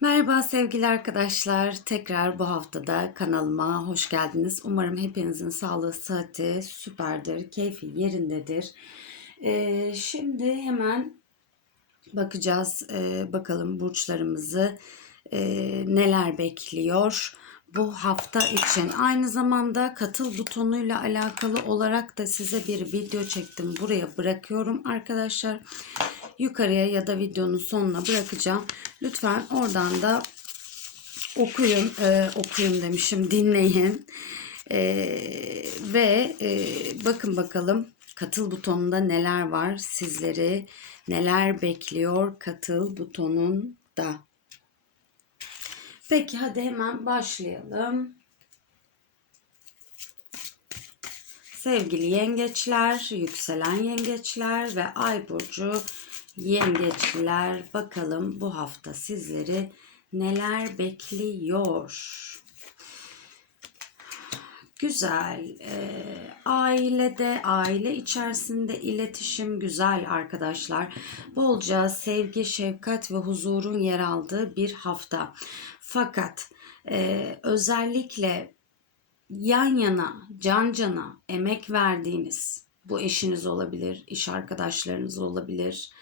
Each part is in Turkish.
Merhaba sevgili arkadaşlar. Tekrar bu haftada kanalıma hoş geldiniz. Umarım hepinizin sağlığı, sıhhati süperdir, keyfi yerindedir. Ee, şimdi hemen bakacağız. Ee, bakalım burçlarımızı e, neler bekliyor bu hafta için. Aynı zamanda katıl butonuyla alakalı olarak da size bir video çektim. Buraya bırakıyorum arkadaşlar. Yukarıya ya da videonun sonuna bırakacağım. Lütfen oradan da okuyun, e, okuyun demişim, dinleyin. E, ve e, bakın bakalım katıl butonunda neler var sizleri, neler bekliyor katıl butonunda. Peki hadi hemen başlayalım. Sevgili yengeçler, yükselen yengeçler ve ay burcu yengeçler bakalım bu hafta sizleri neler bekliyor. Güzel. Ee, ailede, aile içerisinde iletişim güzel arkadaşlar. Bolca sevgi, şefkat ve huzurun yer aldığı bir hafta. Fakat e, özellikle yan yana, can cana emek verdiğiniz bu eşiniz olabilir, iş arkadaşlarınız olabilir.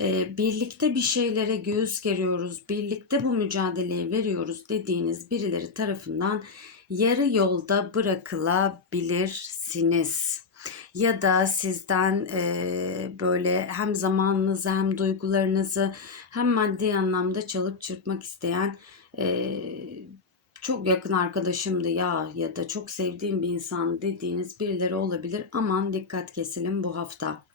E, birlikte bir şeylere göğüs geriyoruz, birlikte bu mücadeleyi veriyoruz dediğiniz birileri tarafından yarı yolda bırakılabilirsiniz. Ya da sizden e, böyle hem zamanınızı hem duygularınızı hem maddi anlamda çalıp çırpmak isteyen e, çok yakın arkadaşımdı ya ya da çok sevdiğim bir insan dediğiniz birileri olabilir. Aman dikkat kesilin bu hafta.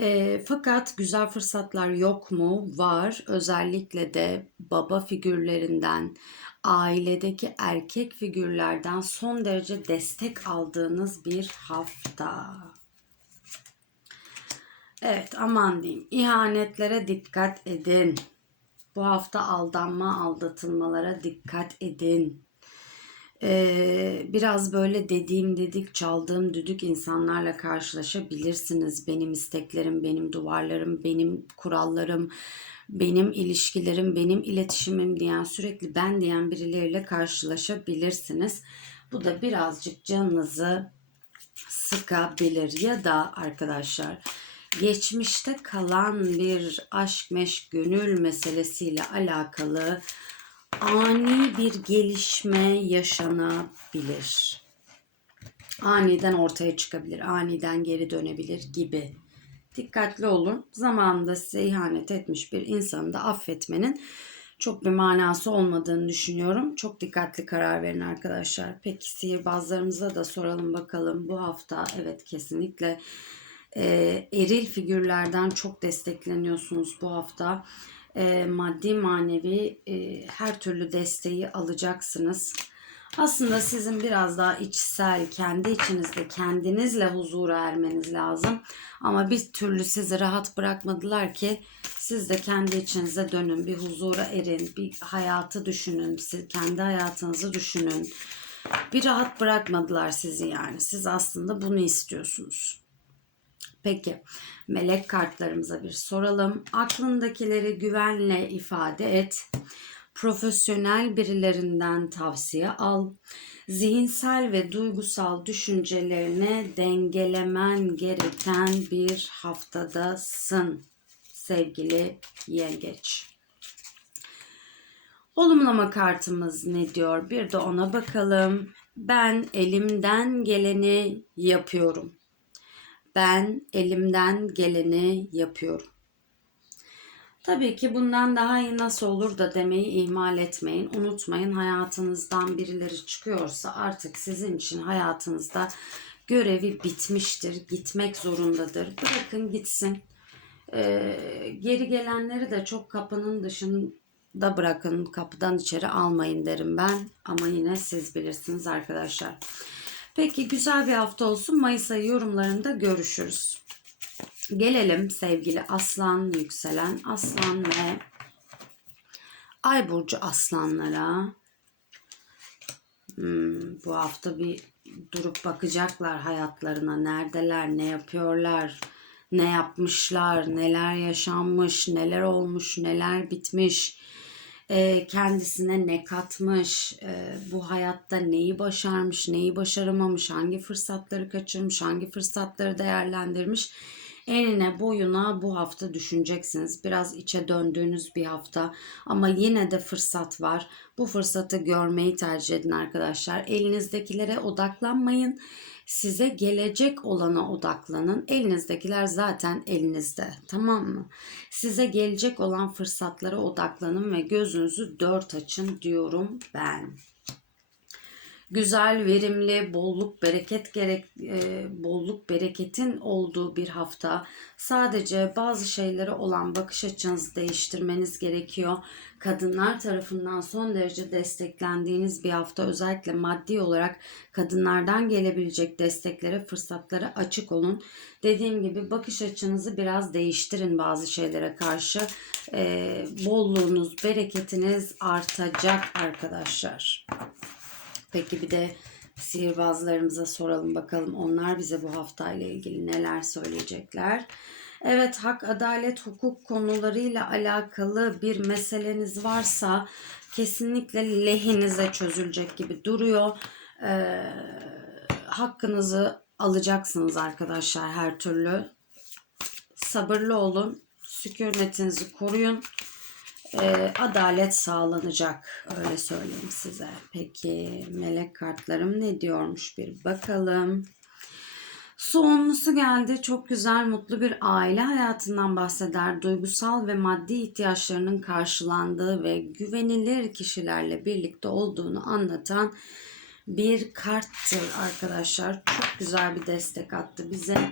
E, fakat güzel fırsatlar yok mu? Var. Özellikle de baba figürlerinden, ailedeki erkek figürlerden son derece destek aldığınız bir hafta. Evet aman diyeyim. İhanetlere dikkat edin. Bu hafta aldanma, aldatılmalara dikkat edin. Biraz böyle dediğim dedik, çaldığım düdük insanlarla karşılaşabilirsiniz. Benim isteklerim, benim duvarlarım, benim kurallarım, benim ilişkilerim, benim iletişimim diyen sürekli ben diyen birileriyle karşılaşabilirsiniz. Bu da birazcık canınızı sıkabilir ya da arkadaşlar geçmişte kalan bir aşk meşk gönül meselesiyle alakalı ani bir gelişme yaşanabilir. Aniden ortaya çıkabilir, aniden geri dönebilir gibi. Dikkatli olun. Zamanında size ihanet etmiş bir insanı da affetmenin çok bir manası olmadığını düşünüyorum. Çok dikkatli karar verin arkadaşlar. Peki sihirbazlarımıza da soralım bakalım. Bu hafta evet kesinlikle e, eril figürlerden çok destekleniyorsunuz bu hafta. E, maddi manevi e, her türlü desteği alacaksınız. Aslında sizin biraz daha içsel, kendi içinizde kendinizle huzura ermeniz lazım. Ama bir türlü sizi rahat bırakmadılar ki siz de kendi içinize dönün, bir huzura erin, bir hayatı düşünün, siz kendi hayatınızı düşünün. Bir rahat bırakmadılar sizi yani. Siz aslında bunu istiyorsunuz. Peki melek kartlarımıza bir soralım. Aklındakileri güvenle ifade et. Profesyonel birilerinden tavsiye al. Zihinsel ve duygusal düşüncelerini dengelemen gereken bir haftadasın sevgili yengeç. Olumlama kartımız ne diyor? Bir de ona bakalım. Ben elimden geleni yapıyorum. Ben elimden geleni yapıyorum. Tabii ki bundan daha iyi nasıl olur da demeyi ihmal etmeyin. Unutmayın hayatınızdan birileri çıkıyorsa artık sizin için hayatınızda görevi bitmiştir. Gitmek zorundadır. Bırakın gitsin. Ee, geri gelenleri de çok kapının dışında bırakın. Kapıdan içeri almayın derim ben. Ama yine siz bilirsiniz arkadaşlar. Peki güzel bir hafta olsun. Mayıs ayı yorumlarında görüşürüz. Gelelim sevgili aslan, yükselen aslan ve ay burcu aslanlara. Hmm, bu hafta bir durup bakacaklar hayatlarına. Neredeler, ne yapıyorlar, ne yapmışlar, neler yaşanmış, neler olmuş, neler bitmiş. Kendisine ne katmış, bu hayatta neyi başarmış, neyi başaramamış, hangi fırsatları kaçırmış, hangi fırsatları değerlendirmiş. Enine boyuna bu hafta düşüneceksiniz. Biraz içe döndüğünüz bir hafta ama yine de fırsat var. Bu fırsatı görmeyi tercih edin arkadaşlar. Elinizdekilere odaklanmayın. Size gelecek olana odaklanın. Elinizdekiler zaten elinizde. Tamam mı? Size gelecek olan fırsatlara odaklanın ve gözünüzü dört açın diyorum ben güzel, verimli, bolluk, bereket gerek e, bolluk, bereketin olduğu bir hafta. Sadece bazı şeylere olan bakış açınızı değiştirmeniz gerekiyor. Kadınlar tarafından son derece desteklendiğiniz bir hafta. Özellikle maddi olarak kadınlardan gelebilecek desteklere, fırsatlara açık olun. Dediğim gibi bakış açınızı biraz değiştirin bazı şeylere karşı. E, bolluğunuz, bereketiniz artacak arkadaşlar. Peki bir de sihirbazlarımıza soralım bakalım onlar bize bu haftayla ilgili neler söyleyecekler. Evet hak, adalet, hukuk konularıyla alakalı bir meseleniz varsa kesinlikle lehinize çözülecek gibi duruyor. Ee, hakkınızı alacaksınız arkadaşlar her türlü. Sabırlı olun, sükunetinizi koruyun e, adalet sağlanacak. Öyle söyleyeyim size. Peki melek kartlarım ne diyormuş bir bakalım. Sonlusu geldi. Çok güzel, mutlu bir aile hayatından bahseder. Duygusal ve maddi ihtiyaçlarının karşılandığı ve güvenilir kişilerle birlikte olduğunu anlatan bir karttır arkadaşlar. Çok güzel bir destek attı bize.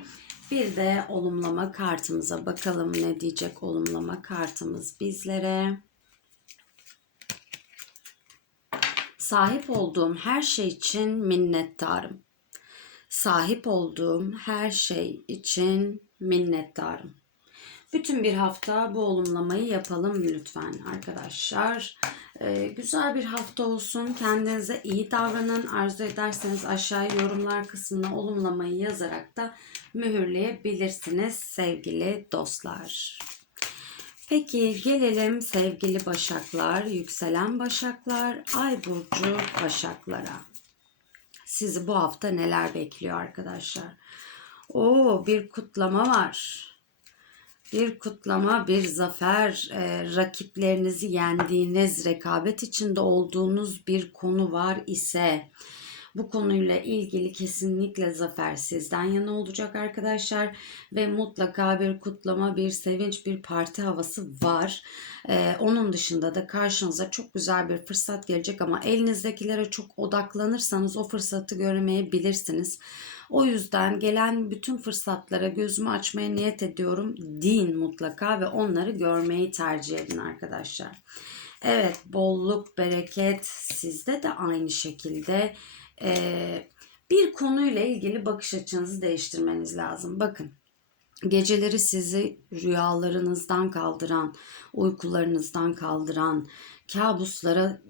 Bir de olumlama kartımıza bakalım ne diyecek olumlama kartımız bizlere. Sahip olduğum her şey için minnettarım. Sahip olduğum her şey için minnettarım. Bütün bir hafta bu olumlamayı yapalım lütfen arkadaşlar. Ee, güzel bir hafta olsun. Kendinize iyi davranın. Arzu ederseniz aşağı yorumlar kısmına olumlamayı yazarak da mühürleyebilirsiniz sevgili dostlar. Peki gelelim sevgili başaklar, yükselen başaklar, ay burcu başaklara. Sizi bu hafta neler bekliyor arkadaşlar? Oo bir kutlama var bir kutlama, bir zafer, e, rakiplerinizi yendiğiniz, rekabet içinde olduğunuz bir konu var ise bu konuyla ilgili kesinlikle zafer sizden yana olacak arkadaşlar ve mutlaka bir kutlama, bir sevinç, bir parti havası var. Ee, onun dışında da karşınıza çok güzel bir fırsat gelecek ama elinizdekilere çok odaklanırsanız o fırsatı göremeyebilirsiniz. O yüzden gelen bütün fırsatlara gözümü açmaya niyet ediyorum. Din mutlaka ve onları görmeyi tercih edin arkadaşlar. Evet bolluk, bereket sizde de aynı şekilde bir konuyla ilgili bakış açınızı değiştirmeniz lazım. Bakın geceleri sizi rüyalarınızdan kaldıran, uykularınızdan kaldıran, kabuslara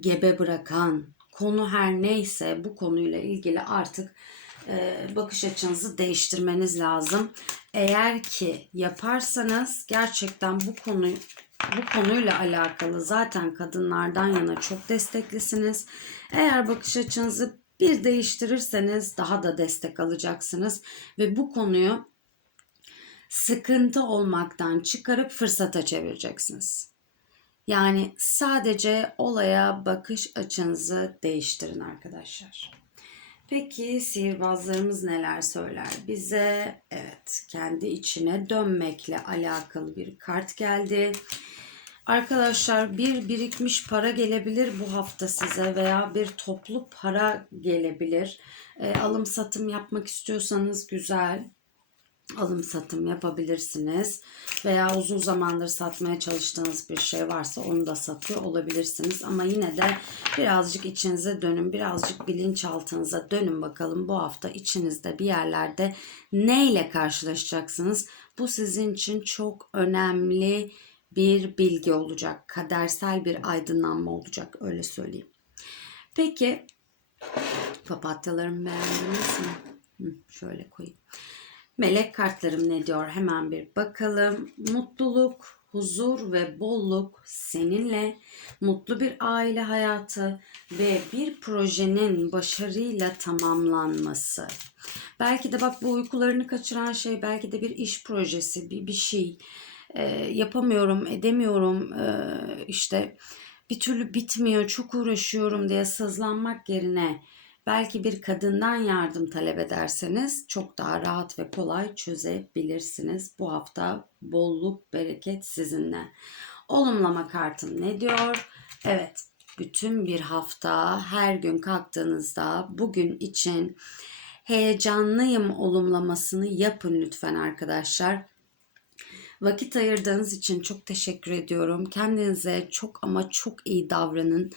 gebe bırakan konu her neyse bu konuyla ilgili artık e, bakış açınızı değiştirmeniz lazım. Eğer ki yaparsanız gerçekten bu konu bu konuyla alakalı zaten kadınlardan yana çok desteklisiniz. Eğer bakış açınızı bir değiştirirseniz daha da destek alacaksınız ve bu konuyu sıkıntı olmaktan çıkarıp fırsata çevireceksiniz. Yani sadece olaya bakış açınızı değiştirin arkadaşlar. Peki sihirbazlarımız neler söyler bize? Evet, kendi içine dönmekle alakalı bir kart geldi. Arkadaşlar bir birikmiş para gelebilir bu hafta size veya bir toplu para gelebilir. E, alım satım yapmak istiyorsanız güzel alım satım yapabilirsiniz. Veya uzun zamandır satmaya çalıştığınız bir şey varsa onu da satıyor olabilirsiniz. Ama yine de birazcık içinize dönün, birazcık bilinçaltınıza dönün bakalım bu hafta içinizde bir yerlerde neyle karşılaşacaksınız? Bu sizin için çok önemli bir bilgi olacak. Kadersel bir aydınlanma olacak öyle söyleyeyim. Peki papatyalarımı beğendiniz mi? Hı, şöyle koyayım. Melek kartlarım ne diyor? Hemen bir bakalım. Mutluluk, huzur ve bolluk seninle mutlu bir aile hayatı ve bir projenin başarıyla tamamlanması. Belki de bak bu uykularını kaçıran şey belki de bir iş projesi, bir, bir şey. Ee, yapamıyorum, edemiyorum, ee, işte bir türlü bitmiyor, çok uğraşıyorum diye sızlanmak yerine belki bir kadından yardım talep ederseniz çok daha rahat ve kolay çözebilirsiniz. Bu hafta bolluk, bereket sizinle. Olumlama kartım ne diyor? Evet, bütün bir hafta her gün kalktığınızda bugün için heyecanlıyım olumlamasını yapın lütfen arkadaşlar. Vakit ayırdığınız için çok teşekkür ediyorum. Kendinize çok ama çok iyi davranın.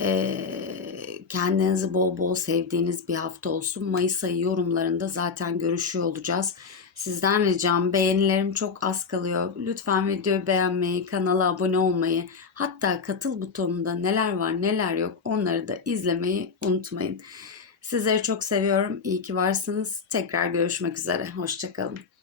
Ee, kendinizi bol bol sevdiğiniz bir hafta olsun. Mayıs ayı yorumlarında zaten görüşüyor olacağız. Sizden ricam beğenilerim çok az kalıyor. Lütfen videoyu beğenmeyi, kanala abone olmayı, hatta katıl butonunda neler var neler yok onları da izlemeyi unutmayın. Sizleri çok seviyorum. İyi ki varsınız. Tekrar görüşmek üzere. Hoşçakalın.